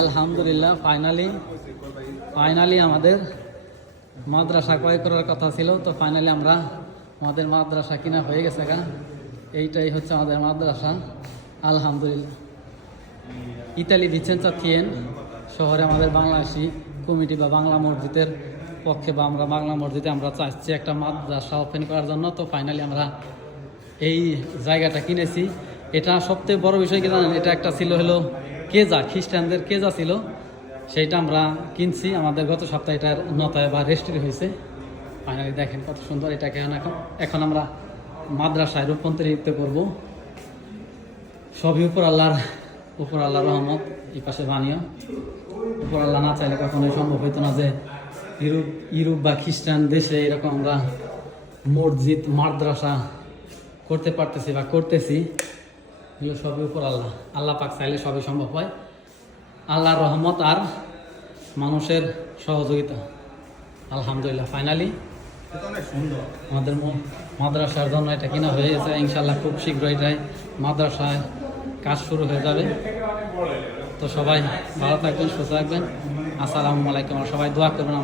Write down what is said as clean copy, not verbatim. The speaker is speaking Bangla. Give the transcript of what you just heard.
আলহামদুলিল্লাহ ফাইনালি আমাদের মাদ্রাসা ক্রয় করার কথা ছিল, তো ফাইনালি আমাদের মাদ্রাসা কিনা হয়ে গেছে। এইটাই হচ্ছে আমাদের মাদ্রাসা আলহামদুলিল্লাহ। ইতালি ভিচেন্সা থিয়েন শহরে আমাদের বাংলাদেশি কমিটি বা বাংলা মসজিদের পক্ষে বা আমরা বাংলা মসজিদে আমরা চাচ্ছি একটা মাদ্রাসা ওপেন করার জন্য। তো ফাইনালি আমরা এই জায়গাটা কিনেছি। এটা সবথেকে বড় বিষয় কি জানেন, এটা একটা ছিল হলো কেজা, খ্রিস্টানদের কেজা ছিল, সেইটা আমরা কিনছি। আমাদের গত সপ্তাহে এটার নতায় বা রেজিস্ট্রি হয়েছে। ফাইনালি দেখেন কত সুন্দর। এটাকে এখন আমরা মাদ্রাসায় রূপান্তরিত করব। সবই উপর আল্লাহর রহমত। এই পাশে বানিয়ে উপর আল্লাহ না চাইলে কখনোই সম্ভব হইতো না যে ইউরোপ বা খ্রিস্টান দেশে এরকম আমরা মসজিদ মাদ্রাসা করতে পারতেছি বা করতেছি। এগুলো সবই উপর আল্লাহ পাক চাইলে সবই সম্ভব হয়। আল্লাহর রহমত আর মানুষের সহযোগিতা আলহামদুলিল্লাহ। ফাইনালি আমাদের মাদ্রাসার জন্য এটা কিনা হয়ে গেছে। ইনশাল্লাহ খুব শীঘ্রই এটাই মাদ্রাসায় কাজ শুরু হয়ে যাবে। তো সবাই ভালো থাকবেন, সুস্থ থাকবেন। আসসালামু আলাইকুম। সবাই দোয়া করবেন।